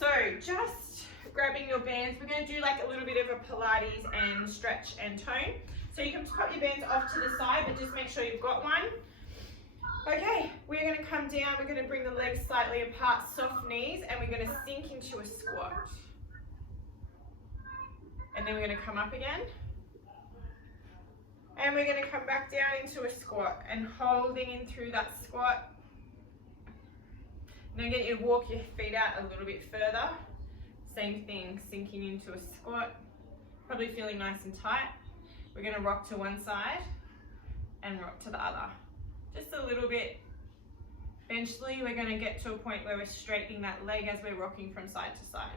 So just grabbing your bands, we're going to do like a little bit of a Pilates and stretch and tone. So you can pop your bands off to the side, but just make sure you've got one. Okay, we're going to come down, we're going to bring the legs slightly apart, soft knees, and we're going to sink into a squat. And then we're going to come up again. And we're going to come back down into a squat and holding in through that squat. Now get you to walk your feet out a little bit further. Same thing, sinking into a squat, probably feeling nice and tight. We're going to rock to one side and rock to the other. Just a little bit. Eventually we're going to get to a point where we're straightening that leg as we're rocking from side to side.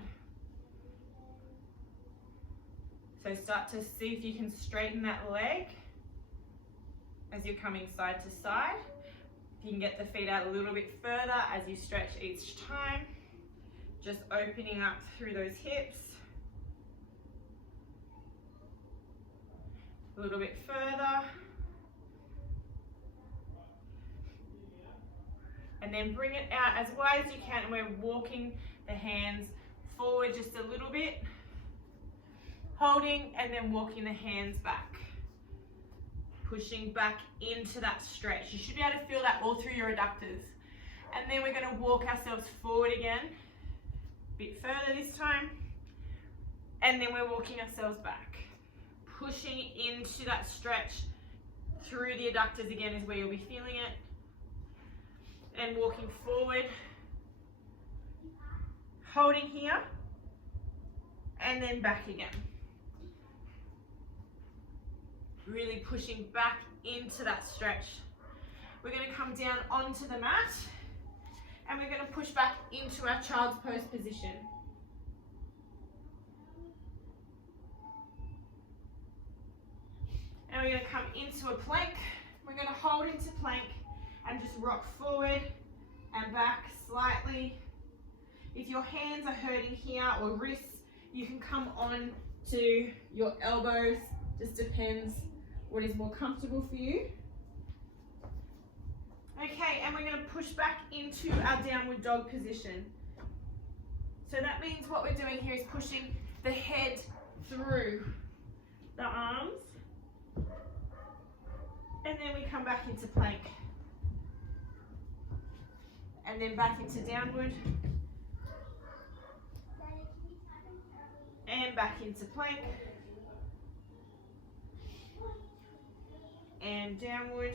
So start to see if you can straighten that leg as you're coming side to side. If you can get the feet out a little bit further as you stretch each time. Just opening up through those hips. A little bit further. And then bring it out as wide as you can, and we're walking the hands forward just a little bit. Holding and then walking the hands back. Pushing back into that stretch. You should be able to feel that all through your adductors. And then we're going to walk ourselves forward again. A bit further this time. And then we're walking ourselves back. Pushing into that stretch through the adductors again is where you'll be feeling it. And walking forward, holding here, and then back again. Really pushing back into that stretch. We're going to come down onto the mat, and we're going to push back into our child's pose position. And we're going to come into a plank. We're going to hold into plank and just rock forward and back slightly. If your hands are hurting here or wrists, you can come on to your elbows. Just depends what is more comfortable for you. Okay, and we're going to push back into our downward dog position. So that means what we're doing here is pushing the head through the arms. And then we come back into plank. And then back into downward. And back into plank. And downward.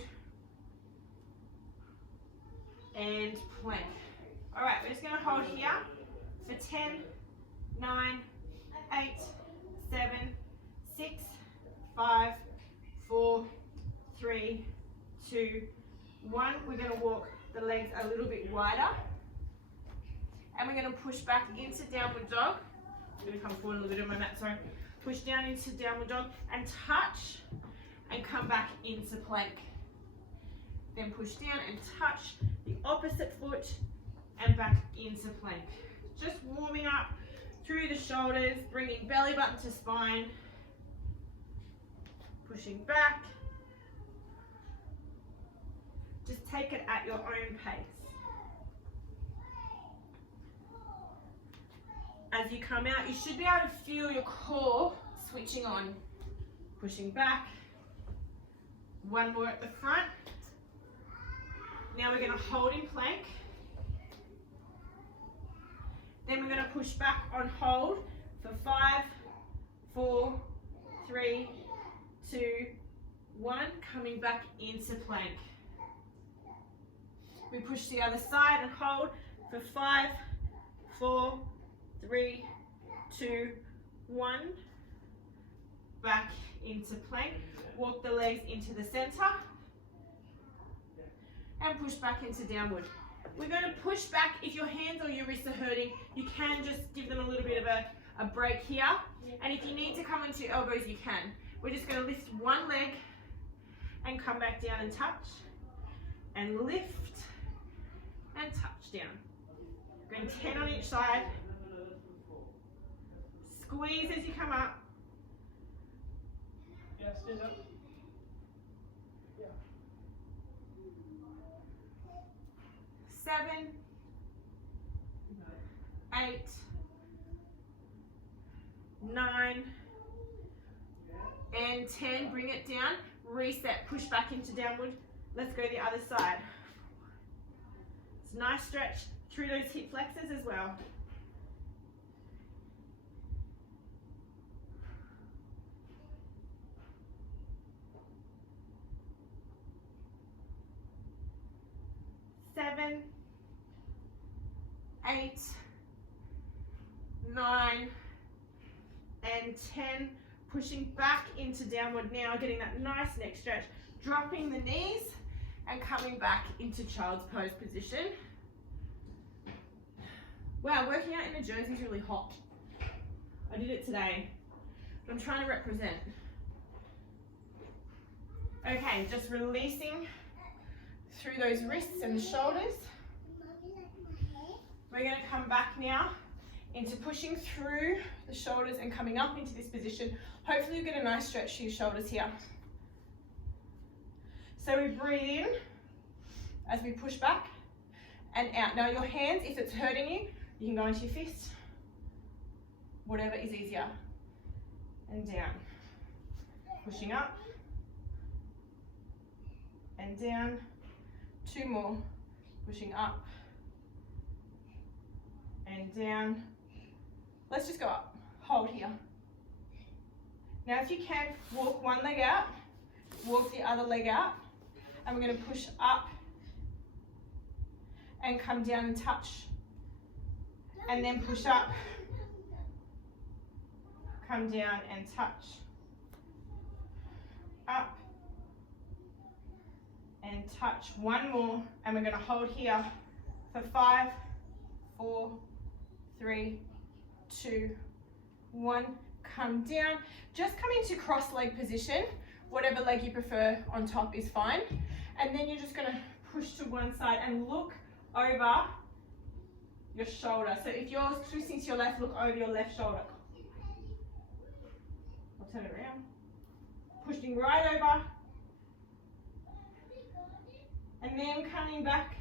And plank. All right, we're just going to hold here for 10, 9, 8, 7, 6, 5, 4, 3, 2, 1. We're going to walk the legs a little bit wider. And we're going to push back into downward dog. I'm going to come forward a little bit on my mat, sorry. Push down into downward dog and touch and come back into plank. Then push down and touch the opposite foot and back into plank. Just warming up through the shoulders, bringing belly button to spine. Pushing back. Just take it at your own pace. As you come out, you should be able to feel your core switching on. Pushing back. One more at the front. Now we're going to hold in plank. Then we're going to push back on hold for 5, 4, 3, 2, 1. Coming back into plank. We push the other side and hold for 5, 4, 3, 2, 1. Back into plank. Walk the legs into the center. And push back into downward. We're going to push back. If your hands or your wrists are hurting, you can just give them a little bit of a break here. And if you need to come onto your elbows, you can. We're just going to lift one leg and come back down and touch. And lift and touch down. Going 10 on each side. Squeeze as you come up. Yeah, stand up. 7, 8, 9, and 10. Bring it down, reset, push back into downward. Let's go the other side. It's a nice stretch through those hip flexors as well. Seven, 8, 9, and 10. Pushing back into downward now, getting that nice neck stretch, dropping the knees and coming back into child's pose position. Wow, working out in a jersey is really hot. I did it today, but I'm trying to represent. Okay, just releasing through those wrists and the shoulders. We're going to come back now into pushing through the shoulders and coming up into this position. Hopefully you get a nice stretch to your shoulders here. So we breathe in as we push back and out. Now your hands, if it's hurting you, you can go into your fist, whatever is easier. And down. Pushing up and down. 2 more. Pushing up and down. Let's just go up. Hold here. Now if you can, walk one leg out, walk the other leg out, and we're going to push up and come down and touch. And then push up, come down and touch. Up and touch. 1 more, and we're going to hold here for 5, 4, 3, 2, 1. Come down. Just come into cross leg position. Whatever leg you prefer on top is fine. And then you're just going to push to one side and look over your shoulder. So if you're twisting to your left, look over your left shoulder. I'll turn it around. Pushing right over. And then coming back,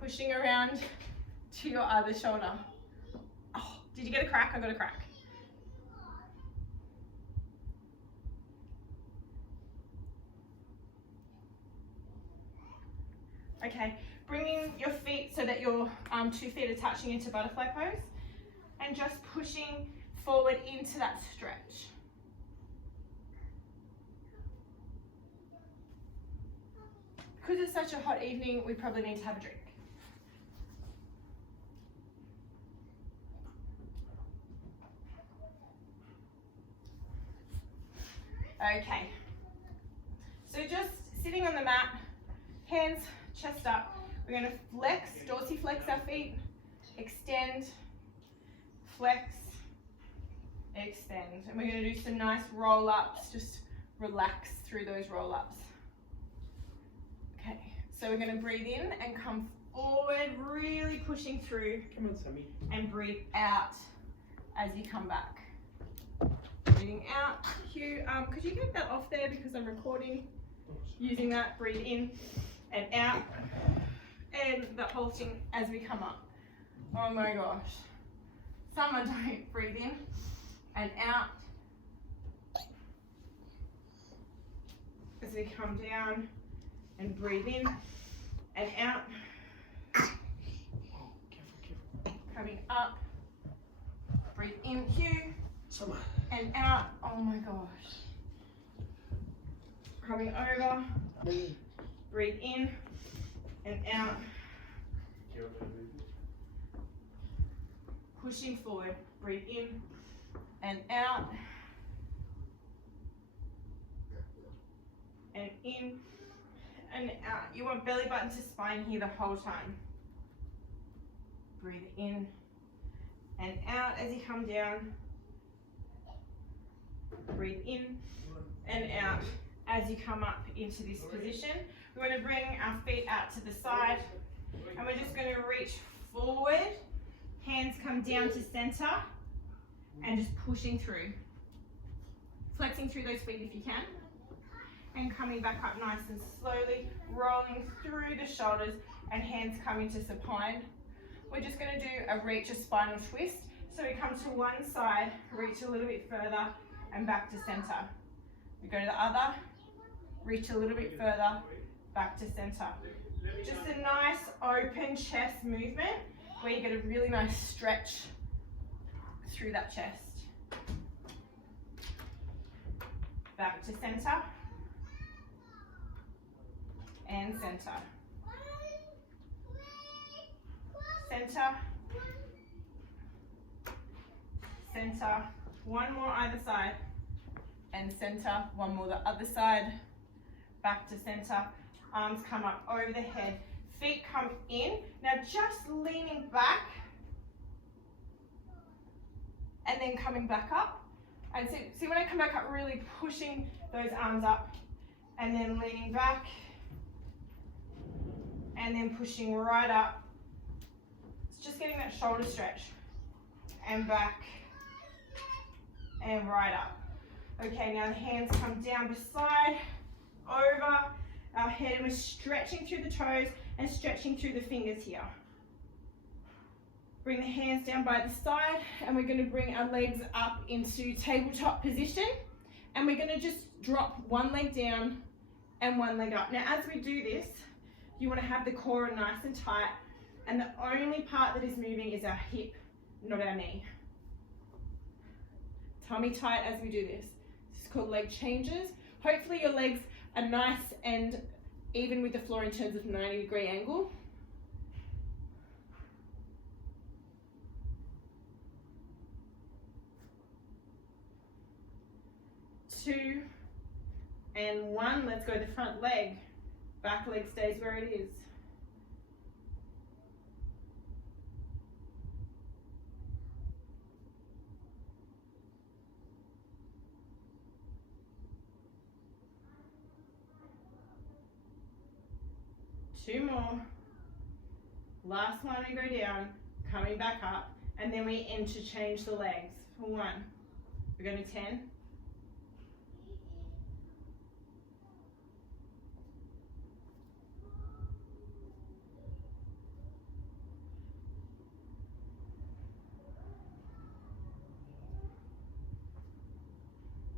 pushing around to your other shoulder. Oh, did you get a crack? I got a crack. Okay, bringing your feet so that your 2 feet are touching into butterfly pose and just pushing forward into that stretch. Because it's such a hot evening, we probably need to have a drink. Okay, so just sitting on the mat, hands chest up. We're going to flex, dorsiflex our feet, extend, flex, extend. And we're going to do some nice roll-ups, just relax through those roll-ups. Okay, so we're going to breathe in and come forward, really pushing through. Come on, Sammy. And breathe out as you come back. Breathing out. Hugh, could you get that off there because I'm recording? Using that, breathe in and out, and the halting as we come up. Oh my gosh. Someone don't breathe in and out as we come down, and breathe in and out. Coming up, breathe in, Hugh, and out. Oh my gosh. Coming over, breathe in and out. Pushing forward, breathe in and out. And in and out. You want belly button to spine here the whole time. Breathe in and out as you come down. Breathe in and out as you come up into this position. We're going to bring our feet out to the side, and we're just going to reach forward. Hands come down to center and just pushing through. Flexing through those feet if you can. And coming back up nice and slowly, rolling through the shoulders and hands coming to supine. We're just going to do a reach, a spinal twist. So we come to one side, reach a little bit further, and back to center. We go to the other, reach a little bit further, back to center. Just a nice open chest movement where you get a really nice stretch through that chest. Back to center and center. Center, center, one more either side, and center, one more the other side, back to center. Arms come up over the head, feet come in. Now just leaning back and then coming back up. And see when I come back up, really pushing those arms up and then leaning back and then pushing right up. It's just getting that shoulder stretch and back and right up. Okay, now the hands come down beside, over our head, and we're stretching through the toes and stretching through the fingers here. Bring the hands down by the side, and we're going to bring our legs up into tabletop position, and we're going to just drop one leg down and one leg up. Now as we do this, you want to have the core nice and tight, and the only part that is moving is our hip, not our knee. Tummy tight as we do this. This is called leg changes. Hopefully your legs are nice and even with the floor in terms of 90-degree angle. Two and one. Let's go the front leg. Back leg stays where it is. Two more. Last one, we go down, coming back up, and then we interchange the legs for one. We're going to 10.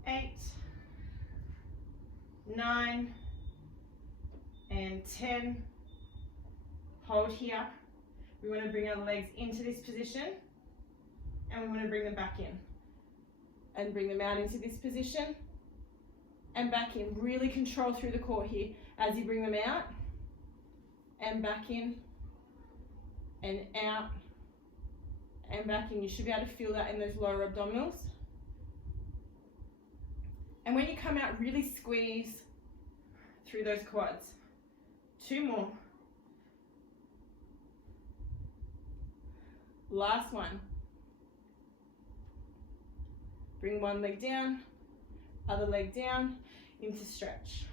Eight, 9, and 10. Hold here. We want to bring our legs into this position, and we want to bring them back in and bring them out into this position and back in. Really control through the core here as you bring them out and back in and out and back in. You should be able to feel that in those lower abdominals. And when you come out, really squeeze through those quads. Two more. Last one. Bring one leg down, other leg down, into stretch.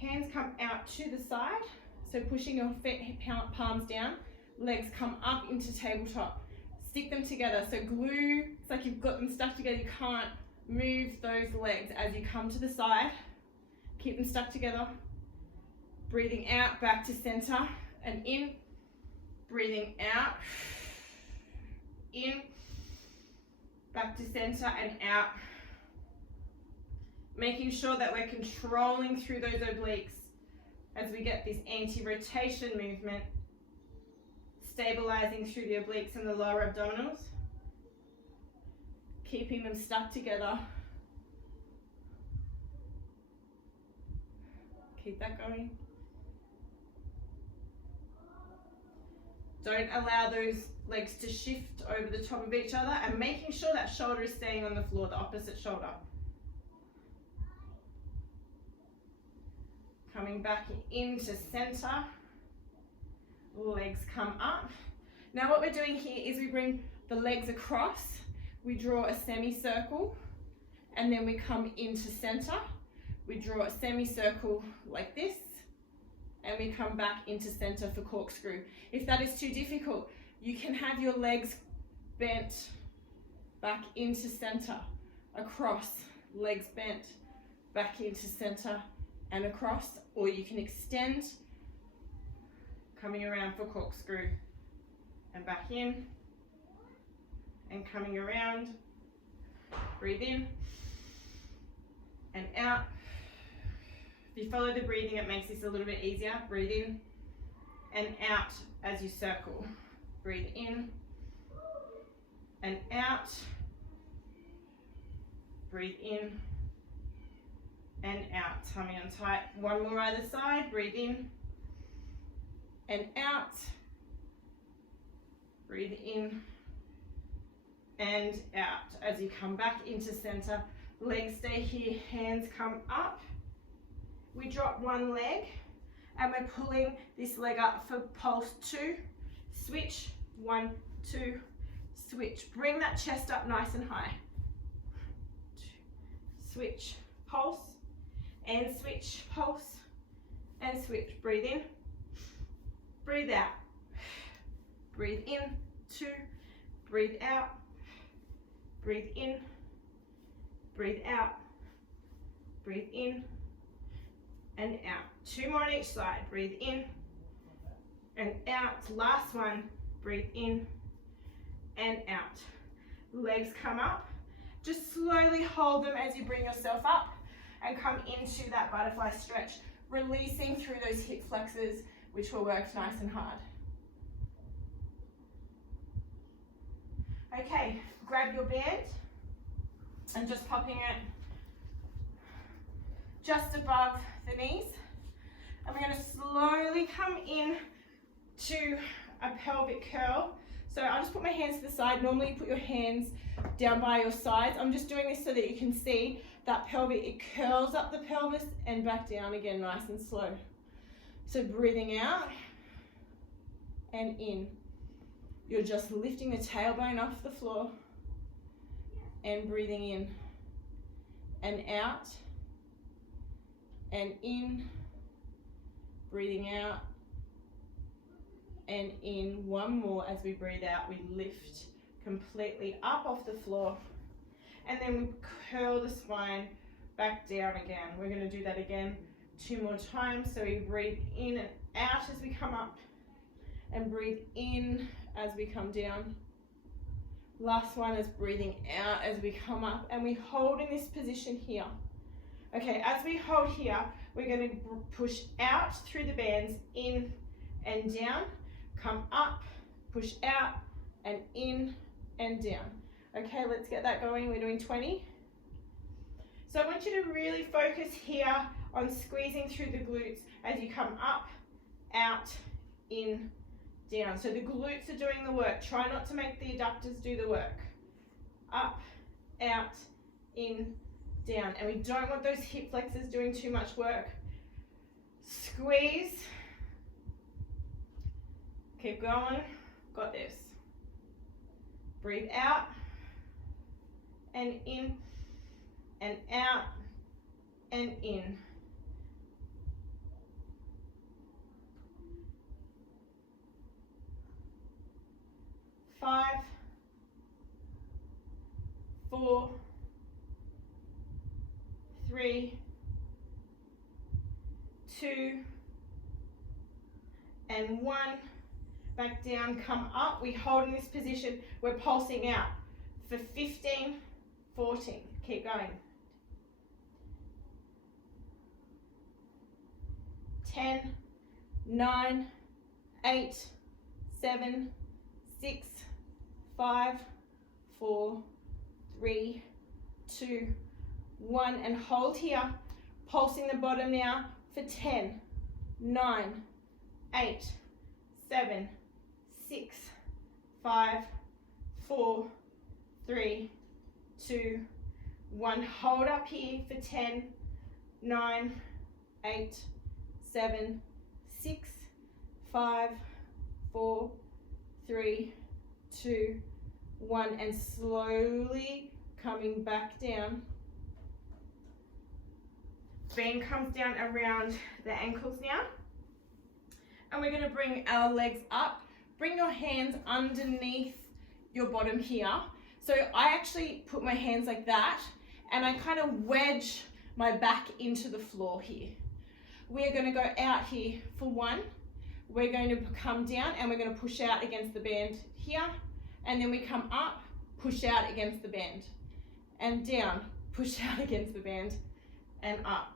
Hands come out to the side, so pushing your palms down, legs come up into tabletop. Stick them together, so glue, it's like you've got them stuck together, you can't move those legs as you come to the side. Keep them stuck together. Breathing out, back to center and in. Breathing out, in, back to center and out. Making sure that we're controlling through those obliques as we get this anti-rotation movement, stabilizing through the obliques and the lower abdominals. Keeping them stuck together. Keep that going. Don't allow those legs to shift over the top of each other, and making sure that shoulder is staying on the floor, the opposite shoulder. Coming back into center. Legs come up. Now what we're doing here is we bring the legs across, we draw a semicircle, and then we come into center. We draw a semicircle like this, and we come back into center for corkscrew. If that is too difficult, you can have your legs bent back into center, across, legs bent, back into center and across, or you can extend, coming around for corkscrew. and back in, and coming around. Breathe in and out. If you follow the breathing, it makes this a little bit easier. Breathe in and out as you circle. Breathe in and out. Breathe in and out. Tummy on tight. One more either side. Breathe in and out. Breathe in and out. As you come back into center, legs stay here, hands come up. We drop one leg and we're pulling this leg up for pulse 2. Switch, 1, 2, switch. Bring that chest up nice and high. Switch, pulse, and switch, pulse, and switch. Breathe in, breathe out. Breathe in, 2, breathe out. Breathe in, breathe out, breathe in and out. 2 more on each side. Breathe in and out. Last one. Breathe in and out. Legs come up. Just slowly hold them as you bring yourself up and come into that butterfly stretch, releasing through those hip flexors, which were worked nice and hard. Okay, grab your band and just popping it just above the knees. And we're going to slowly come in to a pelvic curl. So I'll just put my hands to the side. Normally you put your hands down by your sides. I'm just doing this so that you can see that pelvic. It curls up the pelvis and back down again, nice and slow. So breathing out and in. You're just lifting the tailbone off the floor and breathing in and out and in, breathing out and in. One more as we breathe out. We lift completely up off the floor and then we curl the spine back down again. We're going to do that again 2 more times. So we breathe in and out as we come up and breathe in as we come down. Last one is breathing out as we come up, and we hold in this position here. Okay, as we hold here, we're going to push out through the bands, in and down, come up, push out and in and down. Okay, let's get that going. We're doing 20. So I want you to really focus here on squeezing through the glutes as you come up, out, in, down. So the glutes are doing the work. Try not to make the adductors do the work. Up, out, in, down. And we don't want those hip flexors doing too much work. Squeeze. Keep going. Got this. Breathe out and in and out and in. 5, 4, 3, 2, and 1. Back down, come up. We hold in this position. We're pulsing out for 15, 14. Keep going. 10, 9, 8, 7, 6, 5, 4, 3, 2, 1, and hold here. Pulsing the bottom now for 10, 9, 8, 7, 6, 5, 4, 3, 2, 1. Hold up here for 10, 9, 8, 7, 6, 5, 4, 3, 2, 1, and slowly coming back down. Band comes down around the ankles now. And we're going to bring our legs up. Bring your hands underneath your bottom here. So I actually put my hands like that and I kind of wedge my back into the floor here. We're going to go out here for 1. we're going to come down and we're going to push out against the band here, and then we come up, push out against the band, and down, push out against the band, and up.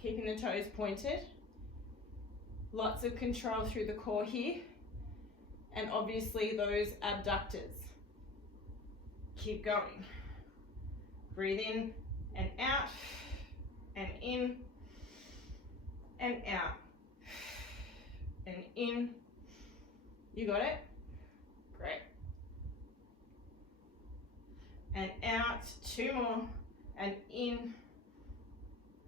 Keeping the toes pointed. Lots of control through the core here, and obviously those abductors. Keep going. Breathe in and out, and in and out, and in. You got it? Great. And out, 2 more, and in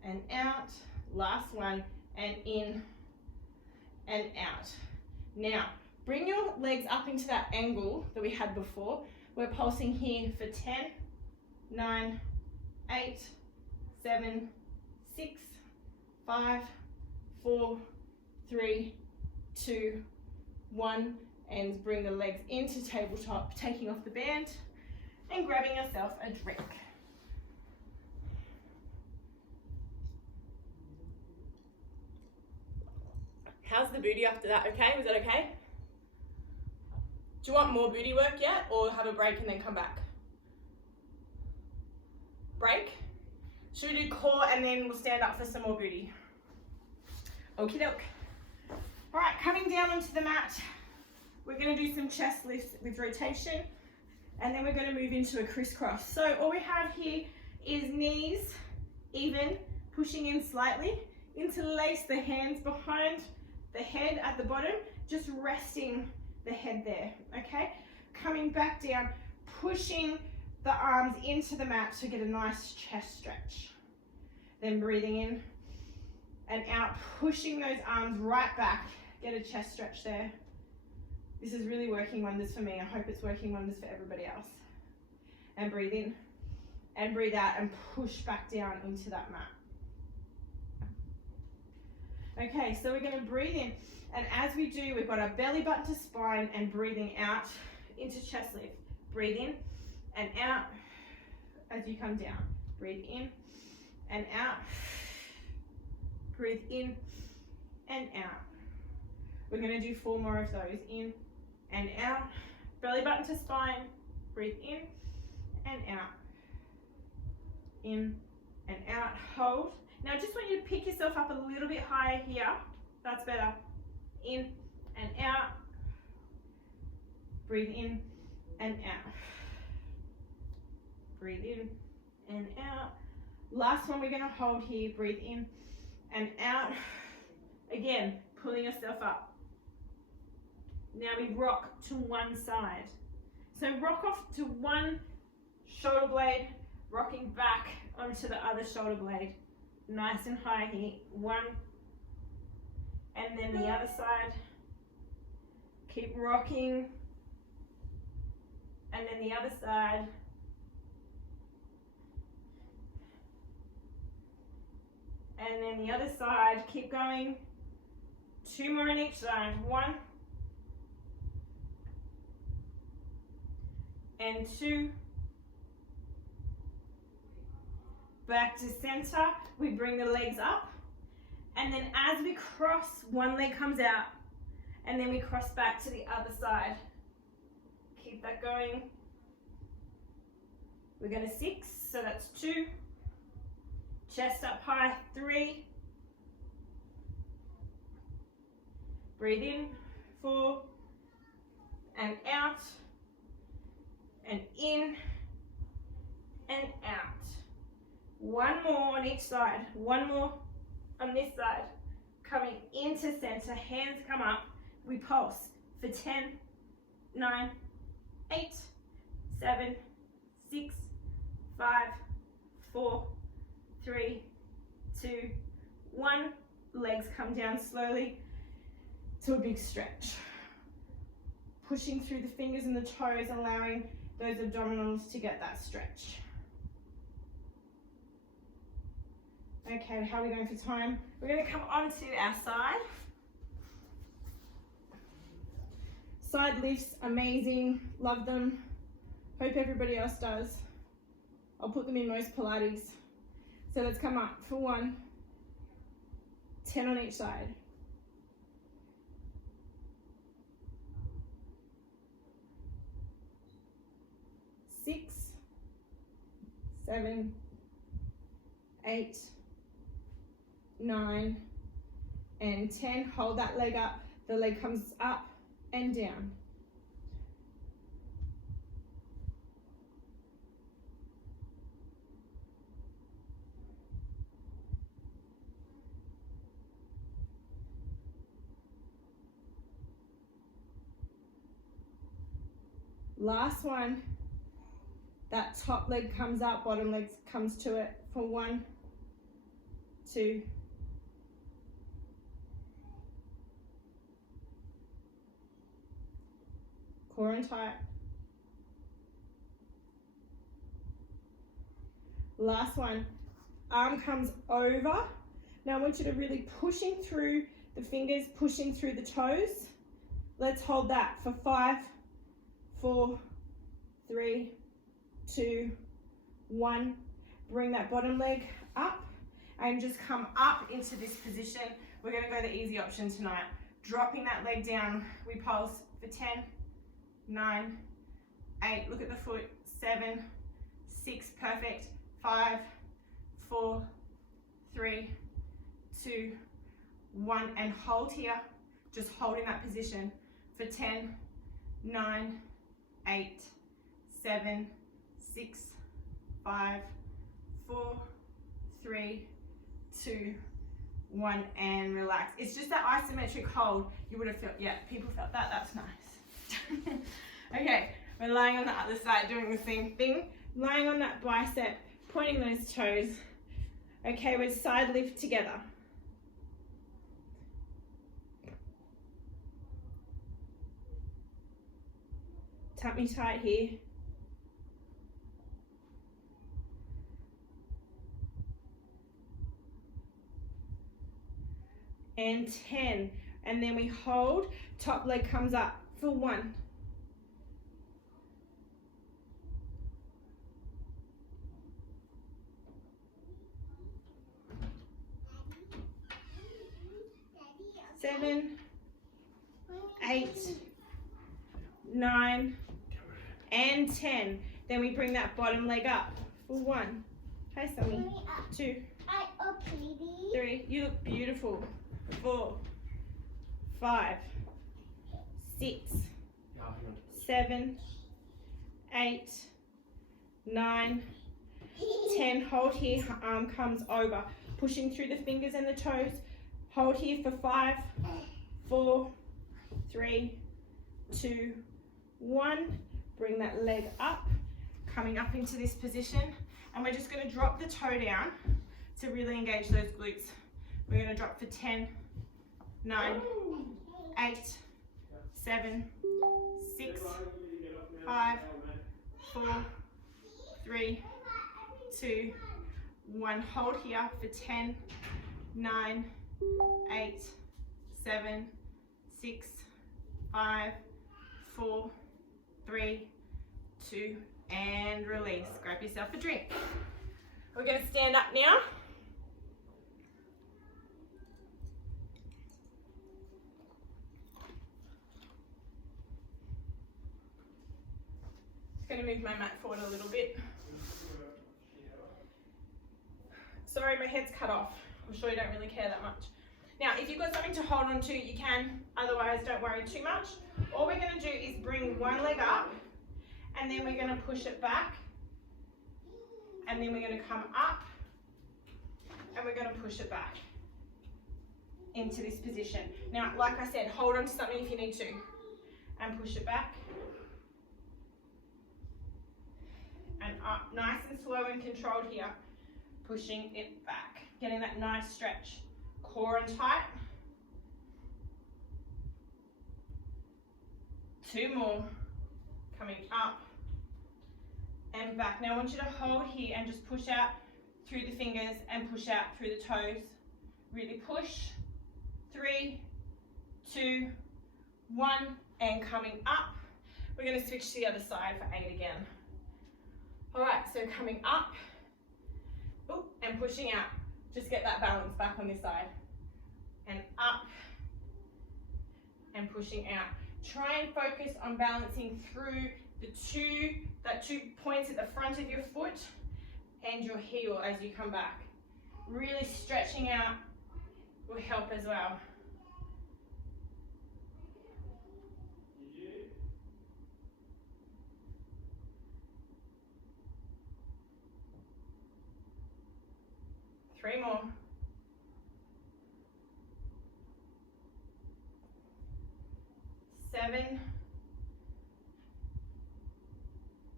and out. Last one, and in and out. Now, bring your legs up into that angle that we had before. We're pulsing here for 10, 9, 8, 7, 6, 5, 4, 3, 2, 1, and bring the legs into tabletop, taking off the band and grabbing yourself a drink. How's the booty after that? Okay, was that okay? Do you want more booty work yet, or have a break and then come back? Break? Should we do core and then we'll stand up for some more booty? Okie doke. All right, coming down onto the mat, we're gonna do some chest lifts with rotation, and then we're gonna move into a crisscross. So all we have here is knees even, pushing in slightly, interlace the hands behind the head at the bottom, just resting the head there, okay? Coming back down, pushing the arms into the mat to get a nice chest stretch. Then breathing in and out, pushing those arms right back, get a chest stretch there. This is really working wonders for me. I hope it's working wonders for everybody else. And breathe in and breathe out and push back down into that mat. Okay, so we're going to breathe in, and as we do, we've got our belly button to spine and breathing out into chest lift. Breathe in and out as you come down. Breathe in and out. Breathe in and out. We're going to do 4 more of those. In and out. Belly button to spine. Breathe in and out. In and out. Hold. Now I just want you to pick yourself up a little bit higher here. That's better. In and out. Breathe in and out. Breathe in and out. Last one we're going to hold here. Breathe in and out. Again, pulling yourself up. Now we rock to one side. So rock off to one shoulder blade, rocking back onto the other shoulder blade. Nice and high here. 1, and then the other side. Keep rocking, and then the other side. And then the other side. Keep going. 2 more on each side. 1 and 2. Back to center, we bring the legs up, and then as we cross, one leg comes out, and then we cross back to the other side. Keep that going. We're going to 6, so that's 2. Chest up high, 3. Breathe in, 4, and out, and in, and out. 1 more on each side. 1 more on this side. Coming into center, hands come up. We pulse for 10, 9, 8, 7, 6, 5, 4, 3, 2, 1. Legs come down slowly to a big stretch. Pushing through the fingers and the toes, allowing those abdominals to get that stretch. Okay, how are we going for time? We're going to come onto our side. Side lifts, amazing, love them. Hope everybody else does. I'll put them in most Pilates. So let's come up for 1, 10 on each side. 6, 7, 8, 9, and 10. Hold that leg up. The leg comes up and down. Last one. That top leg comes up, bottom leg comes to it for 1, 2, 4 and tight. Last one. Arm comes over. Now I want you to really pushing through the fingers, pushing through the toes. Let's hold that for 5, 4, 3, 2, 1. Bring that bottom leg up and just come up into this position. We're going to go the easy option tonight. Dropping that leg down. We pulse for 10, 9, 8. Look at the foot. 7, 6. Perfect. 5, 4, 3, 2, 1. And hold here. Just holding that position for 10, 9, 8, 7, 6, 5, 4, 3, 2, 1, and relax. It's just that isometric hold. You would have felt, yeah, people felt that. That's nice. Okay, we're lying on the other side doing the same thing. Lying on that bicep, pointing those toes. Okay, we're side lift together. Tap me tight here. And 10. And then we hold, top leg comes up for 1. Seven, 8, 9, and 10. Then we bring that bottom leg up for 1. Hi, Sammy. 2, 3. You look beautiful. 4, 5, 6, 7, 8, 9, 10. Hold here. Arm comes over. Pushing through the fingers and the toes. Hold here for 5, 4, 3, 2, 1. Bring that leg up, coming up into this position. And we're just going to drop the toe down to really engage those glutes. We're going to drop for 10, 9, 8, 7, 6, 5, 4, 3, 2, 1. Hold here for 10, 9, 8, 7, 6, 5, 4, 3, 2, and release. Grab yourself a drink. We're going to stand up now. Just going to move my mat forward a little bit. Sorry, my head's cut off. I'm sure you don't really care that much. Now, if you've got something to hold on to, you can. Otherwise, don't worry too much. All we're going to do is bring one leg up, and then we're going to push it back, and then we're going to come up, and we're going to push it back into this position. Now, like I said, hold on to something if you need to, and push it back, and up, nice and slow and controlled here, pushing it back, getting that nice stretch. Core and tight. 2 more. Coming up and back. Now I want you to hold here and just push out through the fingers and push out through the toes. Really push. 3, 2, 1, and coming up. We're going to switch to the other side for 8 again. All right, so coming up, and pushing out. Just get that balance back on this side. And up, and pushing out. Try and focus on balancing through that two points at the front of your foot and your heel as you come back. Really stretching out will help as well. Three more. Seven.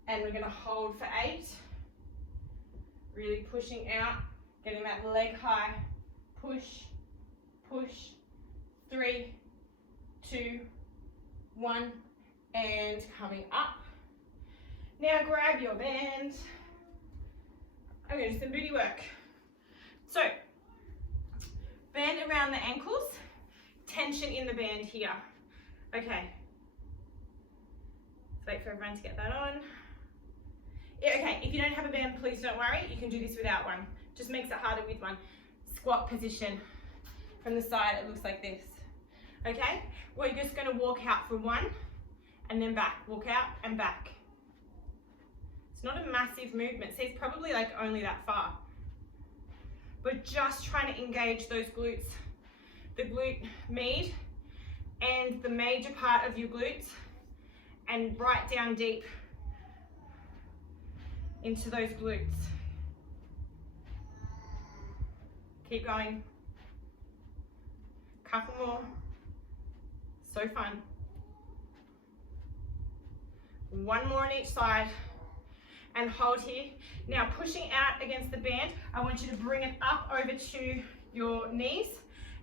And we're going to hold for 8. Really pushing out, getting that leg high. Push, push. 3, 2, 1, and coming up. Now grab your band. I'm going to do some booty work. So, band around the ankles, tension in the band here. Okay. Let's wait for everyone to get that on. Yeah, okay, if you don't have a band, please don't worry. You can do this without one. Just makes it harder with one. Squat position. From the side, it looks like this. Okay? We're just going to walk out for 1 and then back. Walk out and back. It's not a massive movement. See, it's probably like only that far. We're just trying to engage those glutes. The glute med and the major part of your glutes, and right down deep into those glutes. Keep going. Couple more. So fun. 1 more on each side. And hold here. Now pushing out against the band, I want you to bring it up over to your knees,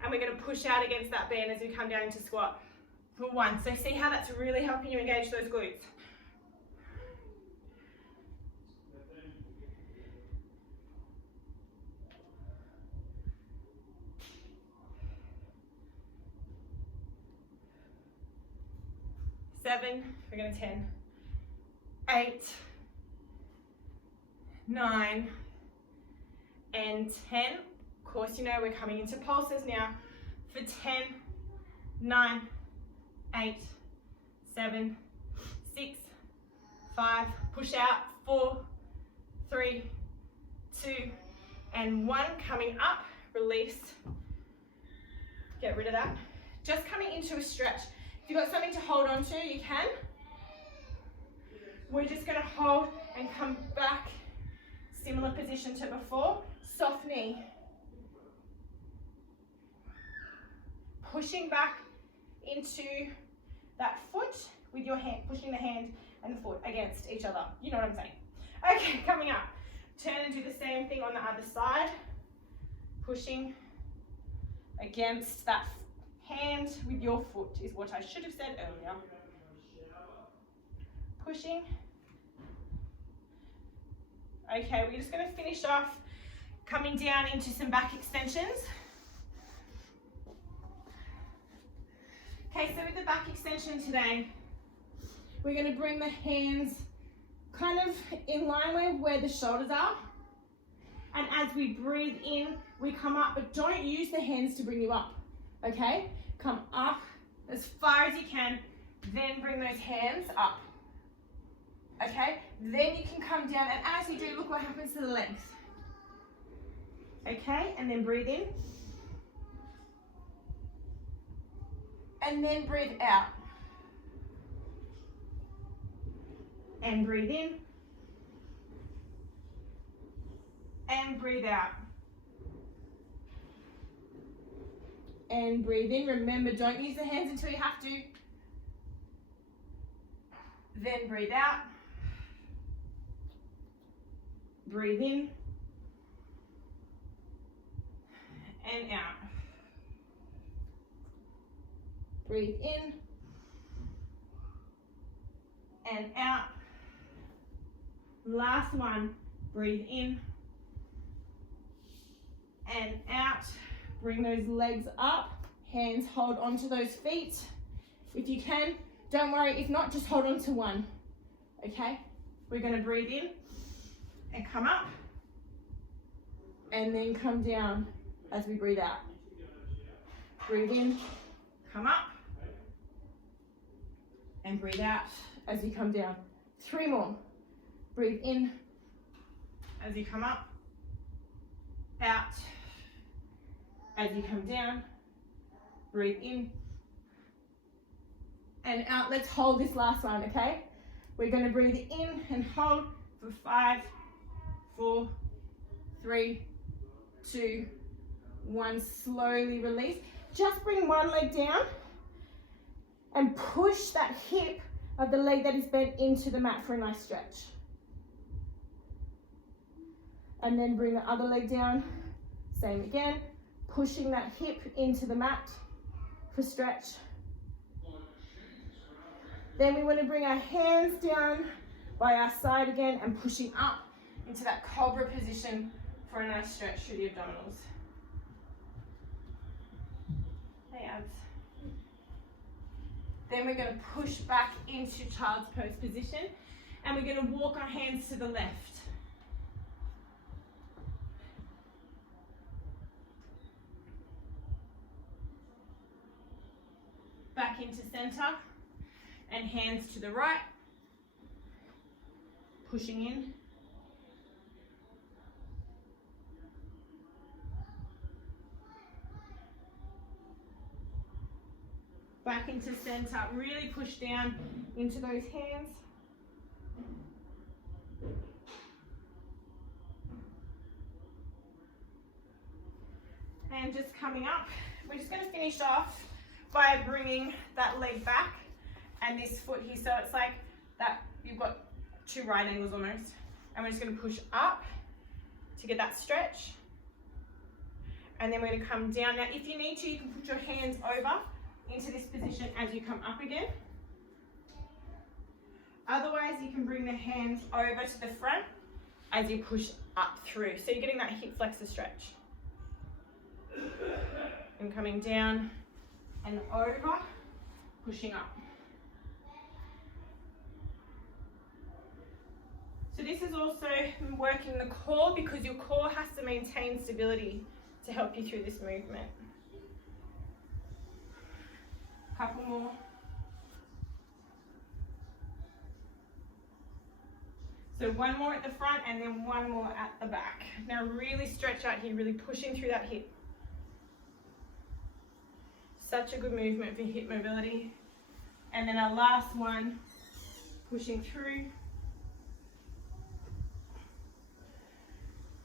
and we're going to push out against that band as we come down into squat for 1. So see how that's really helping you engage those glutes. Seven, we're going to 10, 8, 9, and 10. Of course, you know we're coming into pulses now for 10, 9, 8, 7, 6, 5, push out, 4, 3, 2, and 1. Coming up, release. Get rid of that. Just coming into a stretch. If you've got something to hold on to, you can. We're just going to hold and come back. Similar position to before. Soft knee. Pushing back into that foot with your hand, pushing the hand and the foot against each other. You know what I'm saying. Okay, coming up. Turn and do the same thing on the other side. Pushing against that hand with your foot is what I should have said earlier. Pushing. Okay, we're just going to finish off coming down into some back extensions. Okay, so with the back extension today, we're going to bring the hands kind of in line with where the shoulders are. And as we breathe in, we come up, but don't use the hands to bring you up. Okay, come up as far as you can, then bring those hands up. Okay, then you can come down, and as you do, look what happens to the legs. Okay, and then breathe in. And then breathe out. And breathe in. And breathe out. And breathe in. Remember, don't use the hands until you have to. Then breathe out. Breathe in. And out. Breathe in. And out. Last one. Breathe in. And out. Bring those legs up, hands hold onto those feet. If you can, don't worry, if not, just hold on to one, okay? We're gonna breathe in and come up, and then come down as we breathe out. Breathe in, come up, and breathe out as we come down. 3 more. Breathe in as you come up, out as you come down. Breathe in and out. Let's hold this last one, okay? We're going to breathe in and hold for 5, 4, 3, 2, 1. Slowly release. Just bring one leg down and push that hip of the leg that is bent into the mat for a nice stretch. And then bring the other leg down. Same again. Pushing that hip into the mat for stretch. Then we want to bring our hands down by our side again and pushing up into that cobra position for a nice stretch through the abdominals. Hey, abs. Then we're going to push back into child's pose position and we're going to walk our hands to the left. Back into center and hands to the right. Pushing in. Back into center, really push down into those hands. And just coming up, we're just going to finish off by bringing that leg back and this foot here. So it's like that, you've got 2 right angles almost. And we're just going to push up to get that stretch. And then we're going to come down. Now, if you need to, you can put your hands over into this position as you come up again. Otherwise, you can bring the hands over to the front as you push up through. So you're getting that hip flexor stretch. And coming down and over, pushing up. So this is also working the core because your core has to maintain stability to help you through this movement. Couple more. So 1 more at the front and then 1 more at the back. Now really stretch out here, really pushing through that hip. Such a good movement for hip mobility. And then our last one, pushing through.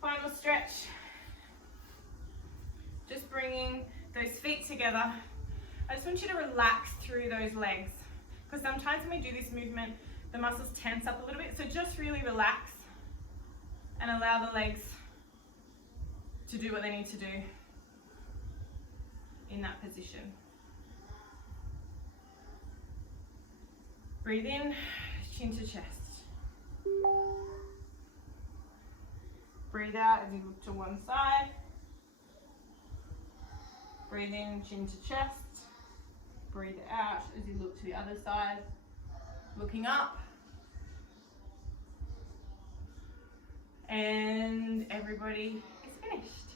Final stretch. Just bringing those feet together. I just want you to relax through those legs because sometimes when we do this movement, the muscles tense up a little bit. So just really relax and allow the legs to do what they need to do in that position. Breathe in, chin to chest. Breathe out as you look to one side. Breathe in, chin to chest. Breathe out as you look to the other side. Looking up. And everybody is finished.